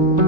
thank you